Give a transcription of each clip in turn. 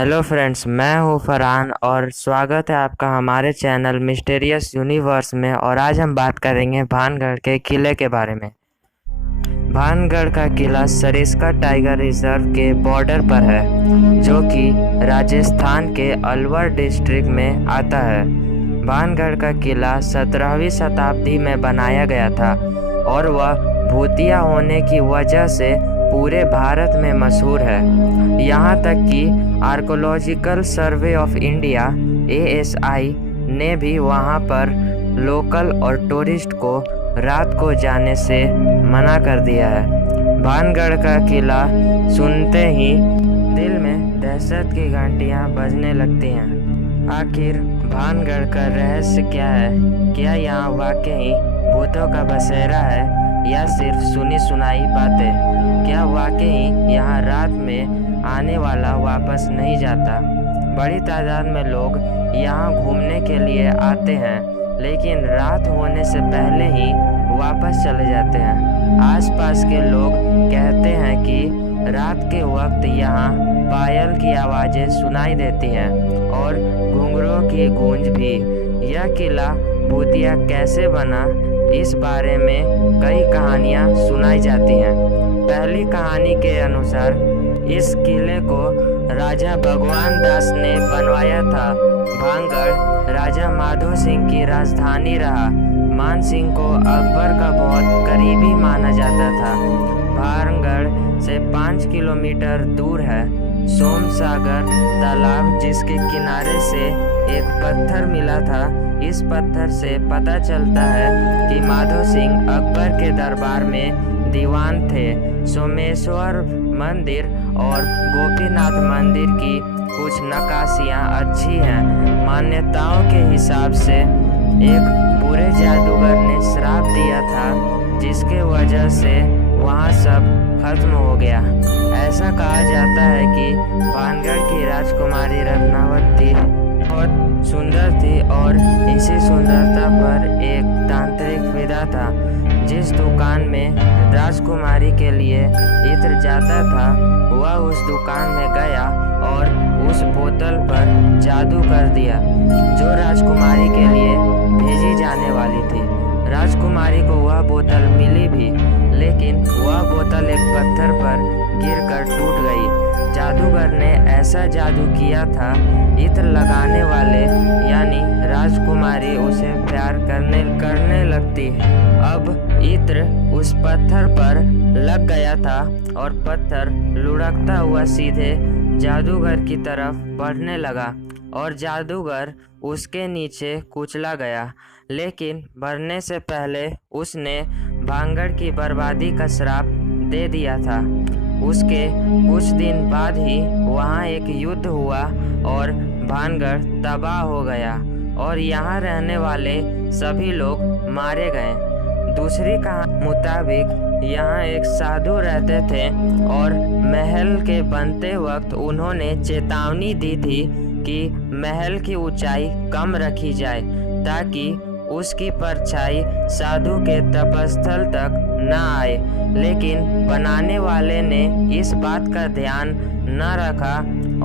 Hello friends, मैं हूं फरहान और स्वागत है आपका हमारे चैनल मिस्टीरियस यूनिवर्स में। और आज हम बात करेंगे भानगढ़ के किले के बारे में। भानगढ़ का किला सरिस्का टाइगर रिजर्व के बॉर्डर पर है, जो कि राजस्थान के अलवर डिस्ट्रिक्ट में आता है। भानगढ़ का किला 17वीं शताब्दी में बनाया गया था और वह भूतिया होने की वजह से पूरे भारत में मशहूर है। यहाँ तक कि archaeological survey of India ASI ने भी वहाँ पर लोकल और टूरिस्ट को रात को जाने से मना कर दिया है। भानगढ़ का किला सुनते ही दिल में दहशत की घंटियाँ बजने लगती हैं। आखिर भानगढ़ का रहस्य क्या है? क्या यहाँ वाकई भूतों का बसेरा है या सिर्फ सुनी सुनाई बातें? क्या वाकई यहाँ रात में आने वाला वापस नहीं जाता? बड़ी तादाद में लोग यहाँ घूमने के लिए आते हैं, लेकिन रात होने से पहले ही वापस चले जाते हैं। आसपास के लोग कहते हैं कि रात के वक्त यहाँ पायल की आवाज़ें सुनाई देती हैं और घुंघरूओं की गूंज भी। यह किला भूतिया कैसे बना, इस बारे में कई कहानियाँ सुनाई जाती हैं। पहली कहानी के अनुसार इस किले को राजा भगवान दास ने बनवाया था। भानगढ़ राजा माधो सिंह की राजधानी रहा। मान सिंह को अकबर का बहुत करीबी माना जाता था। भानगढ़ से 5 किलोमीटर दूर है सोमसागर तालाब, जिसके किनारे से एक पत्थर मिला था। इस पत्थर से पता चलता है कि माधो सिंह अकबर के दरबार में दीवान थे। सोमेश्वर मंदिर और गोपीनाथ मंदिर की कुछ नक्काशियाँ अच्छी हैं। मान्यताओं के हिसाब से एक बुरे जादूगर ने श्राप दिया था, जिसके वजह से वहाँ सब खत्म हो गया। ऐसा कहा जाता है कि भानगढ़ की राजकुमारी रत्नावती बहुत सुंदर थी और इसी सुंदरता पर एक तांत्रिक विदा था। जिस दुकान में राजकुमारी के लिए इत्र जाता था, वह उस दुकान में गया और उस बोतल पर जादू कर दिया जो राजकुमारी के लिए भेजी जाने वाली थी। राजकुमारी को वह बोतल मिली भी, लेकिन वह बोतल एक पत्थर पर गिरकर टूट गई। जादूगर ने ऐसा जादू किया था, इत्र लगाने वाले यानी राजकुमारी उसे प्यार करने लगती। अब इत्र उस पत्थर पर लग गया था और पत्थर लुढ़कता हुआ सीधे जादूगर की तरफ बढ़ने लगा और जादूगर उसके नीचे कुचला गया। लेकिन मरने से पहले उसने भानगढ़ की बर्बादी का श्राप दे दिया था। उसके कुछ दिन बाद ही वहाँ एक युद्ध हुआ और भानगढ़ तबाह हो गया और यहाँ रहने वाले सभी लोग मारे गए। दूसरी कहानी मुताबिक यहाँ एक साधु रहते थे और महल के बनते वक्त उन्होंने चेतावनी दी थी कि महल की ऊंचाई कम रखी जाए ताकि उसकी परछाई साधु के तपस्थल तक न आए। लेकिन बनाने वाले ने इस बात का ध्यान न रखा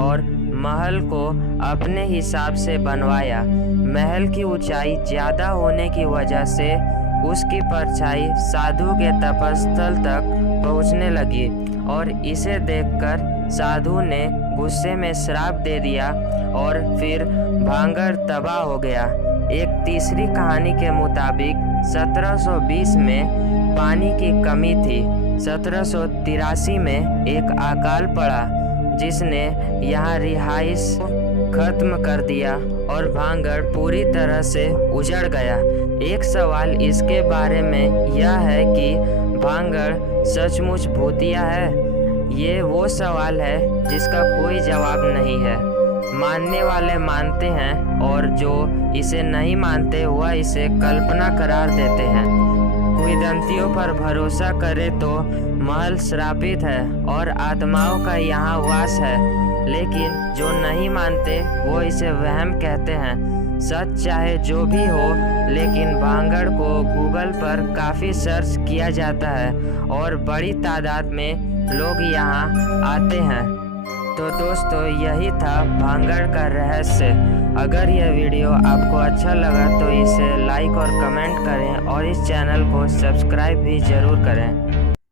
और महल को अपने हिसाब से बनवाया। महल की ऊंचाई ज़्यादा होने की वजह से उसकी परछाई साधु के तपस्थल तक पहुंचने लगी और इसे देखकर साधु ने गुस्से में श्राप दे दिया और फिर भानगढ़ तबाह हो गया। एक तीसरी कहानी के मुताबिक 1720 में पानी की कमी थी। 1783 में एक अकाल पड़ा जिसने यहाँ रिहाइश खत्म कर दिया और भानगढ़ पूरी तरह से उजड़ गया। एक सवाल इसके बारे में यह है कि भानगढ़ सचमुच भूतिया है? ये वो सवाल है जिसका कोई जवाब नहीं है। मानने वाले मानते हैं और जो इसे नहीं मानते वह इसे कल्पना करार देते हैं। किंवदंतियों पर भरोसा करे तो महल श्रापित है और आत्माओं का यहाँ वास है, लेकिन जो नहीं मानते वो इसे वहम कहते हैं। सच चाहे जो भी हो, लेकिन भानगढ़ को गूगल पर काफ़ी सर्च किया जाता है और बड़ी तादाद में लोग यहाँ आते हैं। तो दोस्तों यही था भानगढ़ का रहस्य। अगर यह वीडियो आपको अच्छा लगा तो इसे लाइक और कमेंट करें और इस चैनल को सब्सक्राइब भी ज़रूर करें।